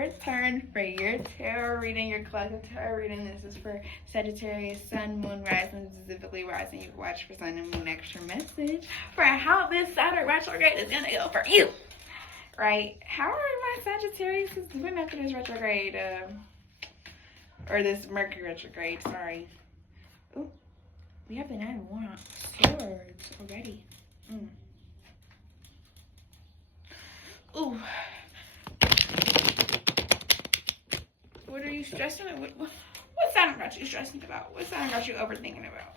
your turn for your tarot reading, your collective tarot reading. This is for Sagittarius, Sun, Moon, Rising, specifically Rising. You can watch for Sun and Moon extra message for how this Saturn retrograde is going to go for you. Right? How are my Sagittarius doing after this retrograde? Or this Mercury retrograde, sorry. Ooh, we have the Nine of Swords already. Ooh. What are you stressing about? What Saturn got you stressing about? What Saturn got you overthinking about?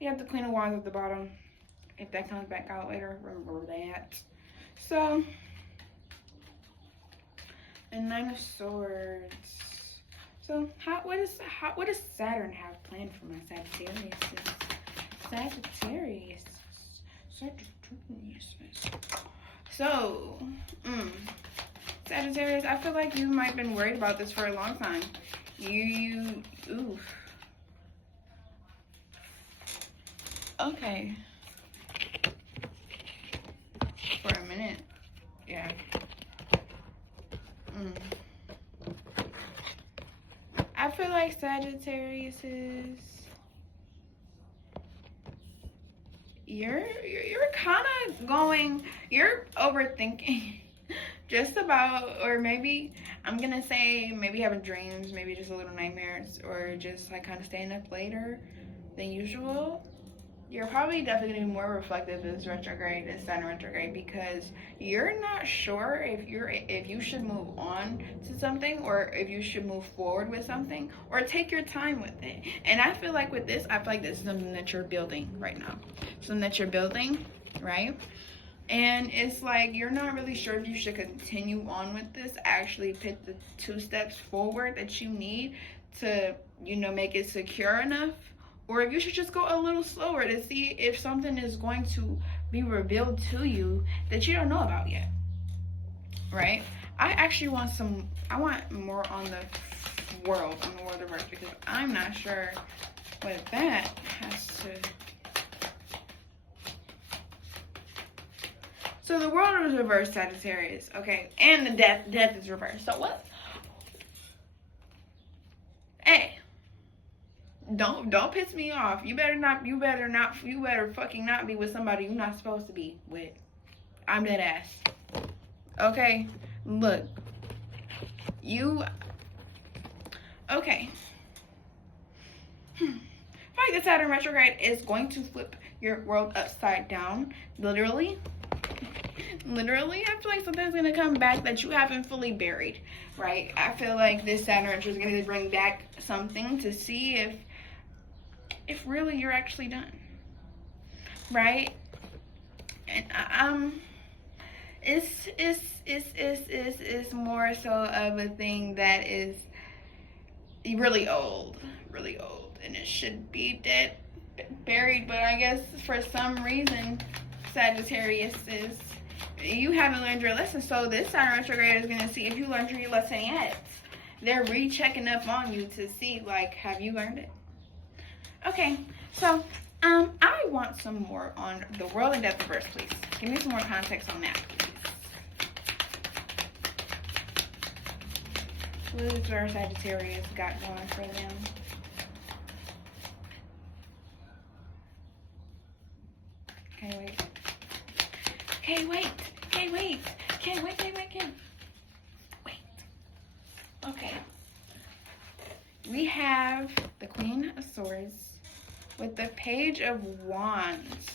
We have the Queen of Wands at the bottom. If that comes back out later, remember that. So, and Nine of Swords. So, what does Saturn have planned for my Sagittarius? Sagittarius. So, Sagittarius, I feel like you might have been worried about this for a long time. Ooh. Okay. For a minute. Yeah. I feel like Sagittarius is... You're kind of going... You're overthinking. Just about, or maybe, I'm going to say maybe having dreams, maybe just a little nightmares, or just like kind of staying up later than usual. You're probably definitely going to be more reflective this retrograde, this Saturn retrograde, because you're not sure if you should move on to something, or if you should move forward with something, or take your time with it. And I feel like with this, I feel like this is something that you're building right now. Something that you're building, right? And it's like you're not really sure if you should continue on with this, actually put the 2 steps forward that you need to, make it secure enough. Or if you should just go a little slower to see if something is going to be revealed to you that you don't know about yet. Right? I actually want more on the world reverse, because I'm not sure what that has to... So the world is reversed, Sagittarius. Okay. And the death is reversed. So what? Hey. Don't piss me off. You better fucking not be with somebody you're not supposed to be with. I'm dead ass. Okay? Look. Okay. Like the Saturn retrograde is going to flip your world upside down. Literally, I feel like something's going to come back that you haven't fully buried, right? I feel like this Saturn retrograde is going to bring back something to see if really you're actually done, right? And it's more so of a thing that is really old, and it should be dead, buried. But I guess for some reason, Sagittarius you haven't learned your lesson. So this Saturn retrograde is going to see if you learned your lesson yet. They're rechecking up on you to see, like, have you learned it? Okay, so I want some more on the world and death reverse, please. Give me some more context on that, please. What does our Sagittarius got going for them? Wait. Okay. We have the Queen of Swords with the Page of Wands.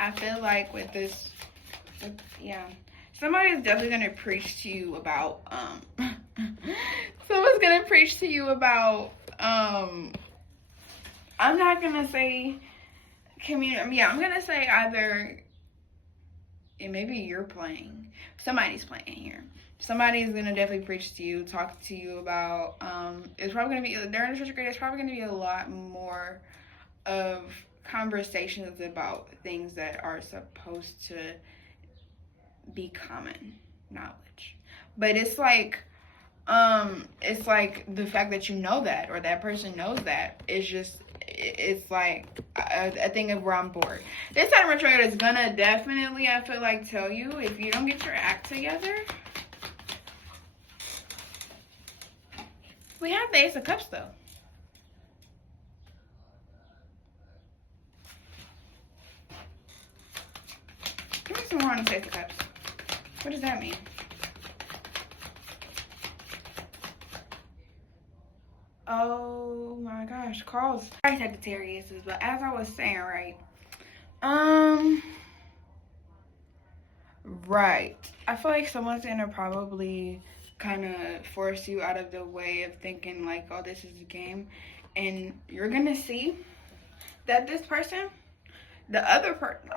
I feel like with this, somebody's definitely going to preach to you about, someone's going to preach to you about, I'm not going to say community. I'm going to say either, and maybe you're playing, somebody's playing here. Somebody's going to definitely preach to you, talk to you about, it's probably going to be, during this retrograde, it's probably going to be a lot more of conversations about things that are supposed to be common knowledge. But it's like the fact that you know that, or that person knows that, is just, it's like a thing of where I'm bored. This Saturn retrograde is gonna definitely, I feel like, tell you if you don't get your act together. We have the Ace of Cups though. Give me some more on the Ace of Cups. What does that mean? Oh my gosh, Carl's right, Sagittarius. But as I was saying, right? Right. I feel like someone's gonna probably kind of force you out of the way of thinking like, oh, this is a game. And you're gonna see that this person, the other person,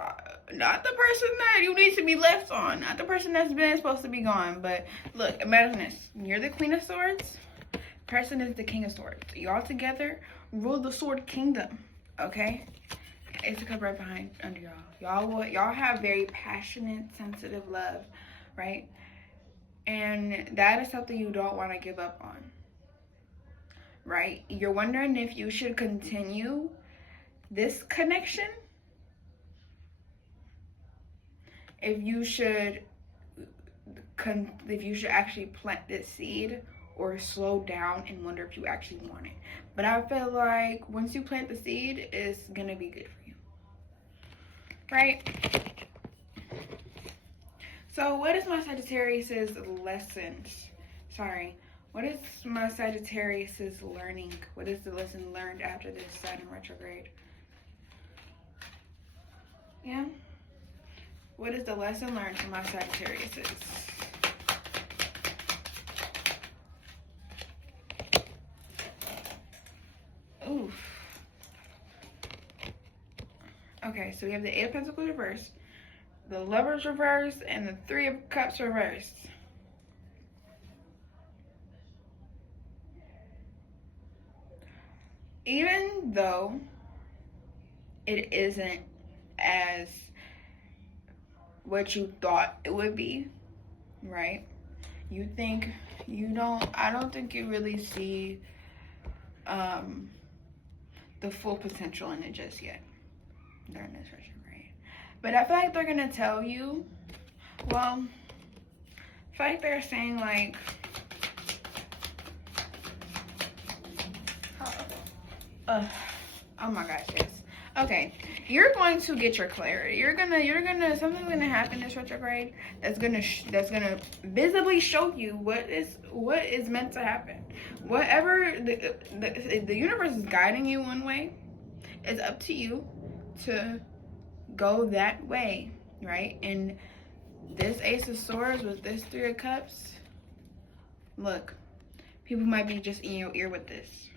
not the person that you need to be left on, not the person that's been supposed to be gone. But look, imagine this. You're the Queen of Swords. Person is the King of Swords. Y'all together rule the Sword Kingdom, okay? Ace of Cups right behind under y'all. Y'all have very passionate, sensitive love, right? And that is something you don't want to give up on, right? You're wondering if you should continue this connection, if you should actually plant this seed, or slow down and wonder if you actually want it. But I feel like once you plant the seed, it's gonna be good for you, right? So what is my Sagittarius's lessons? What is my Sagittarius's learning? What is the lesson learned after this Saturn retrograde? Yeah. What is the lesson learned from my Sagittarius's? Oof. Okay, so we have the Eight of Pentacles reversed, the Lovers reversed, and the Three of Cups reversed. Even though it isn't as what you thought it would be, right? I don't think you really see the full potential in it just yet during this retrograde. But I feel like they're gonna tell you, well, I feel like they're saying like, oh my gosh, yes. Okay, you're going to get your clarity. Something's gonna happen this retrograde that's gonna visibly show you what is meant to happen. Whatever the universe is guiding you one way, it's up to you to go that way, right? And this Ace of Swords with this Three of Cups, look, people might be just in your ear with this,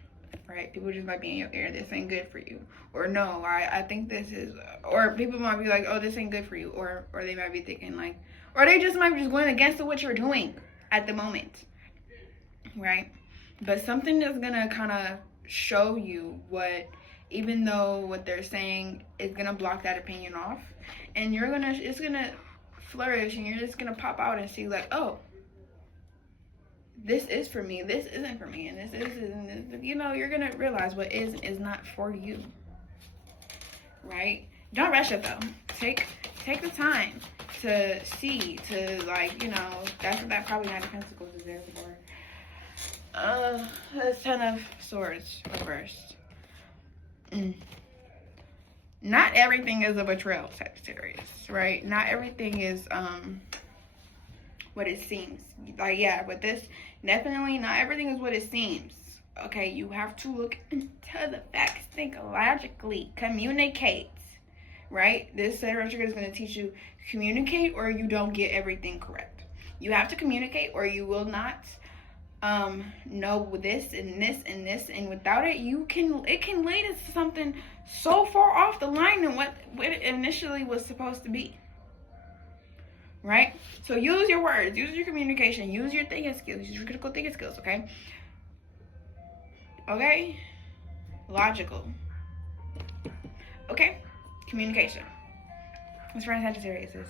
right? People just might be in your ear, this ain't good for you. Or no, I think this is, or people might be like, oh, this ain't good for you. Or they might be thinking like, or they just might be just going against what you're doing at the moment, right? But something that's gonna kind of show you what, even though what they're saying is gonna block that opinion off, and it's gonna flourish, and you're just gonna pop out and see like, oh, this is for me, this isn't for me, and this is, you're gonna realize what is not for you, right? Don't rush it though. Take the time to see, to like, that's what that probably Nine of Pentacles is there for. That's Ten of Swords reversed. Not everything is a betrayal, Sagittarius, right? Not everything is what it seems. Like, yeah, but this, definitely not everything is what it seems. Okay, you have to look into the facts, think logically, communicate, right? This Saturn retrograde is going to teach you communicate, or you don't get everything correct. You have to communicate, or you will not know this and this and this, and without it, it can lead to something so far off the line than what it initially was supposed to be. Right? So use your words, use your communication, use your thinking skills, use your critical thinking skills, okay? Okay? Logical. Okay? Communication. That's where Sagittarius is.